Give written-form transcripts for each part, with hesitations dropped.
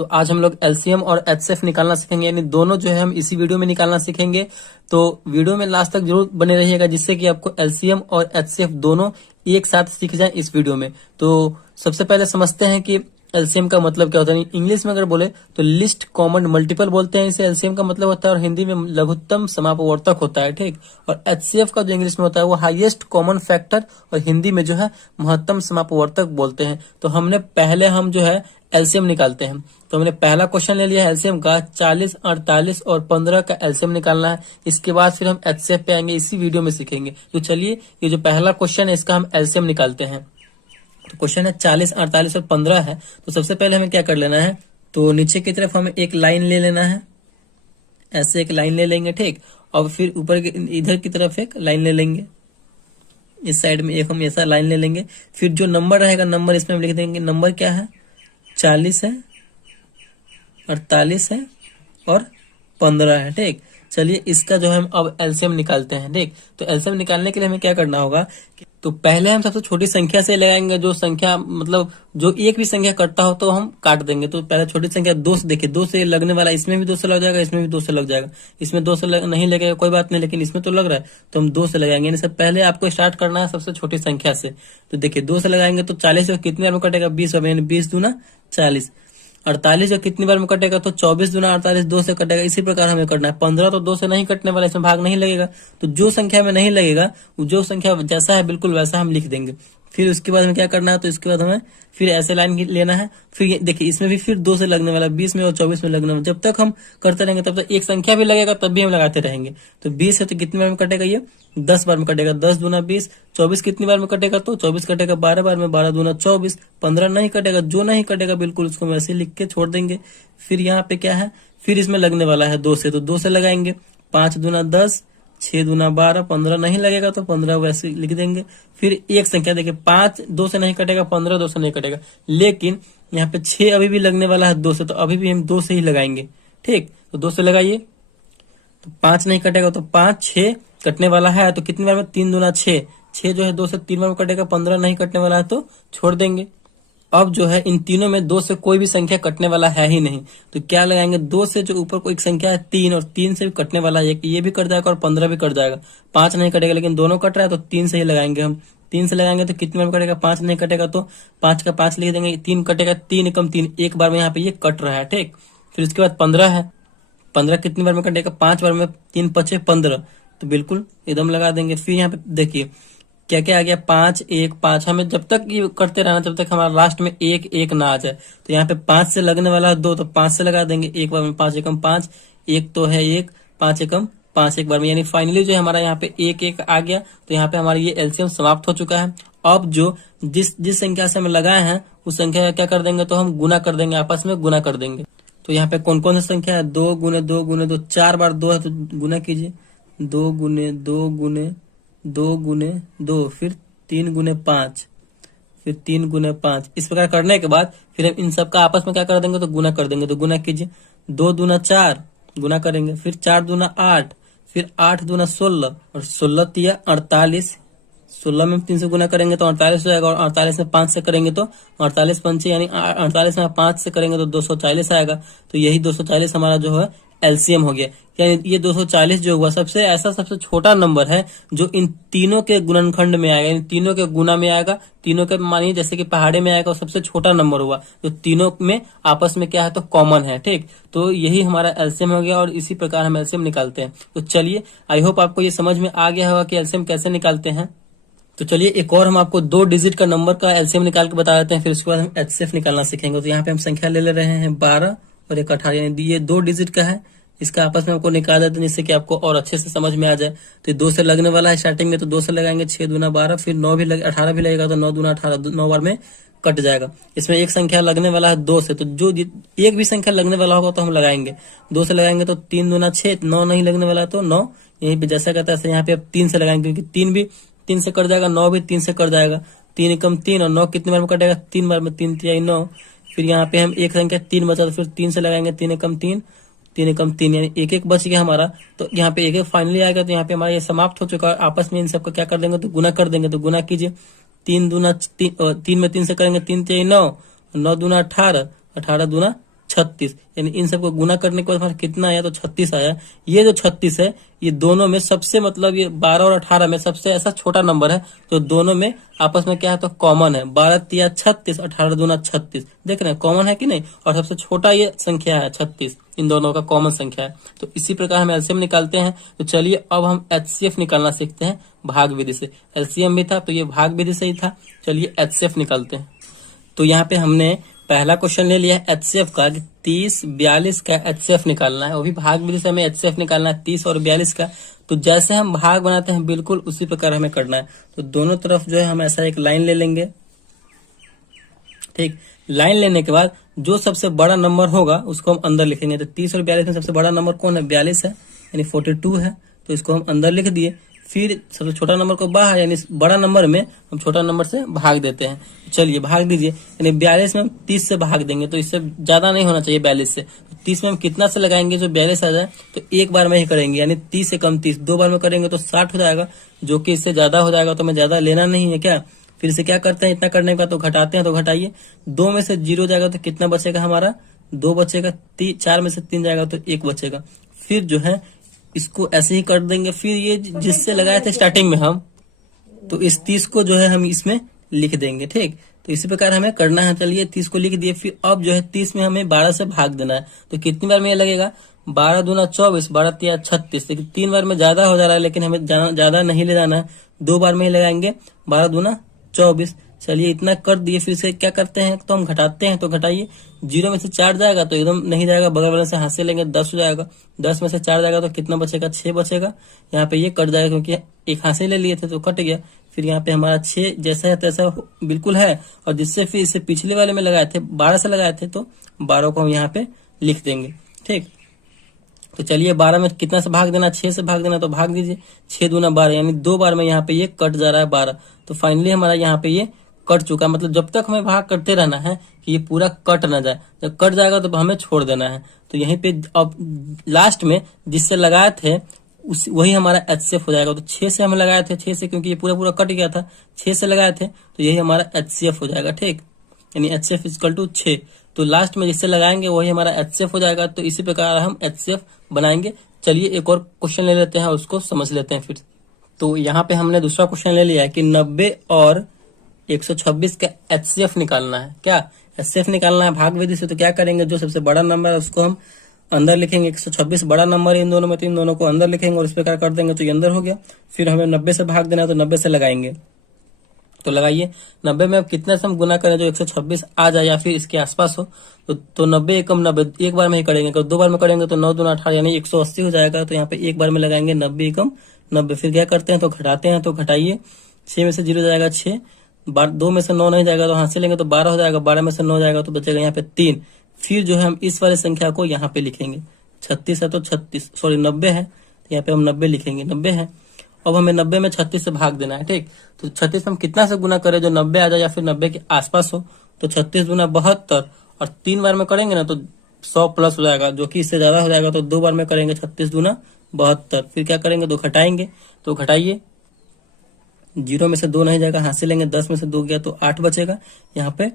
तो आज हम लोग एलसीएम और एचसीएफ निकालना सीखेंगे, यानी दोनों जो है हम इसी वीडियो में निकालना सीखेंगे। तो वीडियो में लास्ट तक जरूर बने रहिएगा, जिससे कि आपको एलसीएम और एचसीएफ दोनों एक साथ सीख जाए इस वीडियो में। तो सबसे पहले समझते हैं कि एलसीएम का मतलब क्या होता है। इंग्लिश में अगर बोले तो लिस्ट कॉमन मल्टीपल बोलते हैं इसे, एलसीएम का मतलब होता है, और हिंदी में लघुत्तम समापवर्तक होता है, ठीक। और एचसीएफ का जो इंग्लिश में होता है वो हाईएस्ट कॉमन फैक्टर, और हिंदी में जो है महत्तम समापवर्तक बोलते हैं। तो पहले हम जो है एलसीएम निकालते हैं। तो हमने पहला क्वेश्चन ले लिया है एलसीएम का, 40, 48 और 15 का एलसीएम निकालना है। इसके बाद फिर हम एचसीएफ पे आएंगे, इसी वीडियो में सीखेंगे। तो चलिए ये जो पहला क्वेश्चन है इसका हम एलसीएम निकालते हैं। तो क्वेश्चन है 40, 48 और 15 है। तो सबसे पहले हमें क्या कर लेना है, तो नीचे की तरफ हमें एक लाइन ले लेना है, ऐसे एक लाइन ले लेंगे, ठीक। और फिर ऊपर इधर की तरफ एक लाइन ले लेंगे, इस साइड में एक हम ऐसा लाइन ले लेंगे। फिर जो नंबर रहेगा, नंबर इसमें हम लिख देंगे। नंबर क्या है, 40 है, 48 है और 15 है, ठीक। चलिए इसका जो है हम अब एलसीएम निकालते हैं, ठीक। तो एलसीएम निकालने के लिए हमें क्या करना होगा, तो पहले हम सबसे छोटी संख्या से लगाएंगे। जो संख्या मतलब जो एक भी संख्या कटता हो तो हम काट देंगे। तो पहले छोटी संख्या 2 से, देखिए 2 से लगने वाला, इसमें भी 2 से लग जाएगा, इसमें भी 2 से लग जाएगा। इसमें 2 से नहीं लगेगा कोई बात नहीं, लेकिन इसमें तो लग रहा है तो हम 2 से लगाएंगे। यानी सब पहले आपको स्टार्ट करना है सबसे छोटी संख्या से। तो देखिए 2 से लगाएंगे तो 40 से कितनी बार में कटेगा, 20 बार, यानी 20 दूना 40। 48 जो कितनी बार में कटेगा, तो 24 दूना 48, 2 से कटेगा। इसी प्रकार हमें करना है। 15 तो 2 से नहीं कटने वाला, इसमें भाग नहीं लगेगा। तो जो संख्या में नहीं लगेगा, जो संख्या जैसा है बिल्कुल वैसा हम लिख देंगे। फिर उसके बाद हमें क्या करना है, तो इसके बाद हमें फिर ऐसे लाइन लेना है। फिर देखिए इसमें भी फिर 2 से लगने वाला, 20 में और 24 में लगने वाला। जब तक हम करते रहेंगे तब तक एक संख्या भी लगेगा, तब भी हम लगाते रहेंगे। तो 20 है तो कितनी बार में कटेगा, ये 10 बार में कटेगा। 10 दूना 20। 24 कितनी बार में कटेगा, तो 24 कटेगा 12 बार में, 12 दूना 24। 15 नहीं कटेगा, जो नहीं कटेगा बिल्कुल उसको हम ऐसे लिख के छोड़ देंगे। फिर यहाँ पे क्या है, फिर इसमें लगने वाला है 2 से, तो 2 से लगाएंगे। 5 दूना 10, 6 दूना 12। 15 नहीं लगेगा तो 15 वैसे लिख देंगे। फिर एक संख्या देखिए, 5 2 से नहीं कटेगा, 15 2 से नहीं कटेगा, लेकिन यहाँ पे 6 अभी भी लगने वाला है 2 से, तो अभी भी हम 2 से ही लगाएंगे, ठीक। तो 2 से लगाइए, तो 5 नहीं कटेगा, तो 5, 6 कटने वाला है तो कितनी बार में, 3 दूना 6। 6 जो है 2 से 3 बार में कटेगा। 15 नहीं कटने वाला है तो छोड़ देंगे। अब जो है इन तीनों में 2 से कोई भी संख्या कटने वाला है ही नहीं, तो क्या लगाएंगे, 2 से जो ऊपर कोई एक संख्या है 3, और 3 से भी कटने वाला है, ये भी कट जाएगा और 15 भी कट जाएगा। 5 नहीं कटेगा, लेकिन दोनों कट रहा है तो 3 से ही लगाएंगे हम। 3 से लगाएंगे तो कितनी बार में कटेगा, 5 नहीं कटेगा तो 5 का 5 लिख देंगे। 3 कटेगा, 3 एकम 3, एक बार में यहाँ पे ये कट रहा है, ठीक। फिर उसके बाद 15 है। 15 कितनी बार में कटेगा, 5 बार में, 3 5 15, तो बिल्कुल एकदम लगा देंगे। फिर यहाँ पे देखिए क्या क्या आ गया, 5 1 5। हमें जब तक ये करते रहना जब तक हमारा लास्ट में 1 1 ना आ जाए। तो यहाँ पे 5 से लगने वाला है 2, तो 5 से लगा देंगे एक बार में। 5 एकम 5, 1 तो है 1, 5 एकम 5 एक बार में, यानी फाइनली जो है हमारा यहाँ पे 1 1 आ गया। तो यहाँ पे हमारा ये एलसीएम समाप्त हो चुका है। अब जो जिस संख्या से हम लगाए हैं उस संख्या का क्या कर देंगे, तो हम गुना कर देंगे, आपस में गुना कर देंगे। तो यहाँ पे कौन कौन सी संख्या है, 2 गुने 2 गुने 2, 4 बार 2 है तो गुना कीजिए। 2 गुने 2 गुने 2 गुने 2, फिर 3 गुने 5, फिर 3 गुने 5। इस प्रकार करने के बाद फिर हम इन सब का आपस में क्या कर देंगे, तो गुना कर देंगे। तो गुना कीजिए, 2 दूना 4 गुना करेंगे, फिर 4 दूना 8, फिर 8 दूना 16, और 16 तिया 48। 16 में 3 से गुना करेंगे तो 48 हो जाएगा, और 48 में 5 से करेंगे तो 48 पंचे, यानी 48 में 5 से करेंगे तो 240 आएगा। तो यही 240 हमारा जो है एलसीएम हो गया। यानी ये 240 जो हुआ सबसे छोटा नंबर है जो इन तीनों के गुणनखंड में आएगा, यानी तीनों के गुना में आएगा। तीनों के मानिए जैसे कि पहाड़े में आएगा, सबसे छोटा नंबर हुआ। तो तीनों में आपस में क्या है, तो कॉमन है, ठीक। तो यही हमारा एलसीएम हो गया, और इसी प्रकार हम एलसीएम निकालते हैं। तो चलिए आई होप आपको ये समझ में आ गया होगा कि एलसीएम कैसे निकालते हैं। तो चलिए एक और हम आपको 2 डिजिट का नंबर का एलसीएम निकाल के बता देते हैं, फिर उसके बाद हम एचसीएफ निकालना सीखेंगे। तो यहाँ पे हम संख्या ले रहे हैं 12 और एक 18, यानी ये 2 डिजिट का है। इसका आपस में आपको निकाल देते हैं जिससे कि आपको और अच्छे से समझ में आ जाए। तो 2 से लगने वाला है स्टार्टिंग में, तो 2 से लगाएंगे। 6 दूना 12, फिर 9 भी 18 भी लगेगा, तो 9 दूना 18, 9 बार में कट जाएगा। इसमें एक संख्या लगने वाला है 2 से, तो जो एक भी संख्या लगने वाला होगा तो हम लगाएंगे। 2 से लगाएंगे तो 3 दूना 6, 9 नहीं लगने वाला तो 9, यहीं पे जैसा कहता है यहाँ पे अब 3 से लगाएंगे, क्योंकि 3 भी 3 से कट जाएगा, 9 भी 3 से कट जाएगा। 3 एकम 3, और 9 कितनी बार में कटेगा, 3 बार में, 3 तिहाई 9। फिर यहाँ पे हम एक संख्या 3 बचा, तो फिर 3 से लगाएंगे। 3 एकम 3, 3 एकम 3, यानी एक एक बच गया हमारा। तो यहाँ पे एक एक फाइनली आएगा, तो यहाँ पे हमारा ये समाप्त हो चुका है। आपस में इन सबको क्या कर देंगे, तो गुना कर देंगे। तो गुना कीजिए, 3 दूना 3 में 3 से करेंगे, 3 तिहाई 9, 9 दूना 18, 18 दूना 36, यानी इन सबको गुना करने के बाद हमारा कितना आया, तो 36 आया। ये जो 36 है ये दोनों में सबसे, मतलब ये 12 और 18 में सबसे ऐसा छोटा नंबर है जो दोनों में आपस में क्या है, तो कॉमन है। 12 तिया 36, 18 दूना 36, देख रहे हैं कॉमन है कि नहीं। और सबसे छोटा ये संख्या है 36, इन दोनों का कॉमन संख्या है। तो इसी प्रकार हम एलसीएम निकालते हैं। तो चलिए अब हम एचसीएफ निकालना सीखते हैं भाग विधि से। एलसीएम भी था तो ये भाग विधि से ही था। चलिए एचसीएफ निकालते हैं। तो यहाँ पे हमने पहला क्वेश्चन ले लिया है एचसीएफ का, 30 42 का एचसीएफ निकालना है। वो भी भाग विधि से हमें एचसीएफ निकालना है 30 और 42 का। तो जैसे हम भाग बनाते हैं बिल्कुल उसी प्रकार हमें करना है। तो दोनों तरफ जो है हम ऐसा एक लाइन ले लेंगे, ठीक। लाइन लेने के बाद जो सबसे बड़ा नंबर होगा उसको हम अंदर लिखेंगे। तो 30 और 42 में सबसे बड़ा नंबर कौन है, 42 है, यानी 42 है। तो इसको हम अंदर लिख दिए। फिर सबसे छोटा नंबर को बाहर, यानी बड़ा नंबर में हम छोटा नंबर से भाग देते हैं। चलिए भाग दीजिए, यानी 42 में हम 30 से भाग देंगे। तो इससे ज्यादा नहीं होना चाहिए 42 से। तो 30 में हम कितना से लगाएंगे, जो 42 आ जाए तो एक बार में ही करेंगे, यानी 30 से कम 30। दो बार में करेंगे तो 60 हो जाएगा, जो कि इससे ज्यादा हो जाएगा। तो हमें ज्यादा लेना नहीं है क्या। फिर से क्या करते हैं, इतना करने का तो घटाते हैं। तो घटाइए, 2 में से 0 जाएगा तो कितना बचेगा हमारा, 2 बचेगा। 4 में से 3 जाएगा तो 1 बचेगा। फिर जो है इसको ऐसे ही कर देंगे। फिर ये जिससे लगाए थे स्टार्टिंग में हम, तो इस 30 को जो है हम इसमें लिख देंगे, ठीक। तो इसी प्रकार हमें करना है। चलिए 30 को लिख दिए। फिर अब जो है 30 में हमें 12 से भाग देना है। तो कितनी बार में ये लगेगा, 12 दूना 24, 12 तिया 36। लेकिन 3 बार में ज्यादा हो जा रहा है, लेकिन हमें ज्यादा नहीं ले जाना है, 2 बार में ही लगाएंगे। 12 दूना 24। चलिए इतना कर दिए। फिर से क्या करते हैं, तो हम घटाते हैं। तो घटाइए, 0 में से 4 जाएगा तो एकदम नहीं जाएगा, बगल वाले से हाथ से लेंगे, 10 हो जाएगा। 10 में से 4 जाएगा तो कितना बचेगा, 6 बचेगा। यहाँ पे ये कट जाएगा क्योंकि एक हाथ से ले लिए थे तो कट गया। फिर यहाँ पे हमारा 6 जैसा है तैसा बिल्कुल है। और जिससे फिर इसे पिछले वाले में लगाए थे 12 से लगाए थे, तो 12 को हम यहाँ पे लिख देंगे, ठीक। तो चलिए 12 में कितना से भाग देना, 6 से भाग देना। तो भाग दीजिए, 6 दूना 12, यानी 2 बार में यहाँ पे ये कट जा रहा है 12। तो फाइनली हमारा यहाँ पे ये कट चुका। मतलब जब तक हमें भाग करते रहना है कि ये पूरा कट ना जाए। जब कट जाएगा तो हमें छोड़ देना है। तो यहीं पे अब लास्ट में जिससे लगाए थे वही हमारा एचसीएफ हो जाएगा। तो 6 से हम लगाए थे, 6 से, क्योंकि ये पूरा पूरा कट गया था, 6 से लगाए थे, तो यही हमारा एचसीएफ हो जाएगा, ठीक। यानी एचसीएफ इक्वल टू 6। तो लास्ट में जिससे लगाएंगे वही हमारा एचसीएफ हो जाएगा। तो इसी प्रकार हम एचसीएफ बनाएंगे। चलिए एक और क्वेश्चन ले लेते हैं, उसको समझ लेते हैं फिर। तो यहाँ पे हमने दूसरा क्वेश्चन ले लिया है कि 90 और 126 का एचसीएफ निकालना है। क्या एचसीएफ निकालना है भाग विधि से। तो क्या करेंगे, जो सबसे बड़ा नंबर है उसको हम अंदर लिखेंगे। 126 बड़ा नंबर है इन दोनों में, तो इन दोनों को अंदर लिखेंगे और इस प्रकार कर देंगे तो ये अंदर हो गया। फिर हमें 90 से भाग देना है, तो 90 से लगाएंगे। तो लगाइए, 90 में अब कितना से हम गुना करें जो 126 आ जाए या फिर इसके आसपास हो। तो 90 एकम 90, एक बार में ही करेंगे। अगर 2 बार में करेंगे तो 9 दूना 18, यानी 180 हो जाएगा। तो यहाँ पे एक बार में लगाएंगे 90 एकम 90। फिर क्या करते हैं, तो घटाते हैं। तो घटाइए, 6 में से 0 जाएगा 6, 2 में से 9 नहीं जाएगा तो हाथ से लेंगे तो 12 हो जाएगा। 12 में से 9 जाएगा तो बचेगा यहाँ पे 3। फिर जो है हम इस वाले संख्या को यहाँ पे लिखेंगे। 36 है तो 36, सॉरी 90 है, तो यहाँ पे हम 90 लिखेंगे। 90 है, अब हमें 90 में 36 से भाग देना है, ठीक। तो 36 हम कितना से गुना करें जो 90 आ जाए या फिर 90 के आसपास हो। तो 36 गुना 72, और 3 बार में करेंगे ना तो 100 प्लस हो जाएगा, जो कि इससे ज्यादा हो जाएगा। तो 2 बार में करेंगे 36 गुना 72। फिर क्या करेंगे, तो घटाएंगे। तो घटाइए, 0 में से 2 नहीं जाएगा, हाथ से लेंगे। 10 में से 2 गया तो 8 बचेगा। यहाँ पे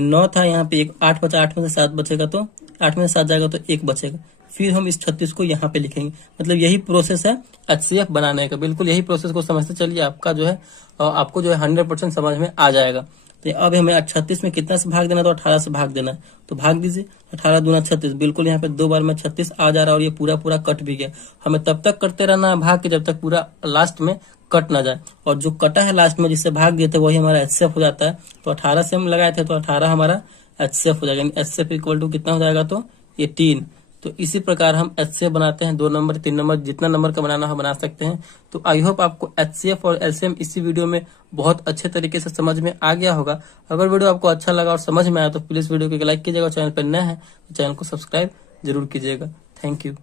9 था, यहाँ पे 8 बचा, 8 में से 7 बचेगा, तो 8 में से 7 जाएगा तो 1 बचेगा। फिर हम इस 36 को यहाँ पे लिखेंगे। मतलब यही प्रोसेस है एचसीएफ बनाने का। बिल्कुल यही प्रोसेस को समझते चलिए, आपका जो है आपको जो है 100% समझ में आ जाएगा। तो अब हमें 36 में कितना से भाग देना, तो 18 से भाग देना है। तो भाग दीजिए, 18 दूना 36, बिल्कुल यहाँ पे 2 बार में 36 आ जा रहा है और ये पूरा पूरा कट भी गया। हमें तब तक करते रहना है भाग के जब तक पूरा लास्ट में कट ना जाए। और जो कटा है लास्ट में जिससे भाग दिए थे वही हमारा एचसीएफ हो जाता है। तो 18 से हम लगाए थे तो 18 हमारा एचसीएफ हो जाएगा। एचसीएफ इक्वल टू कितना हो जाएगा, तो 18। तो इसी प्रकार हम एचसीएफ बनाते हैं। 2 नंबर 3 नंबर जितना नंबर का बनाना हो बना सकते हैं। तो आई होप आपको एचसीएफ और एलसीएम इसी वीडियो में बहुत अच्छे तरीके से समझ में आ गया होगा। अगर वीडियो आपको अच्छा लगा और समझ में आया तो प्लीज वीडियो को लाइक कीजिएगा। चैनल पर नया है तो चैनल को सब्सक्राइब जरूर कीजिएगा। Thank you.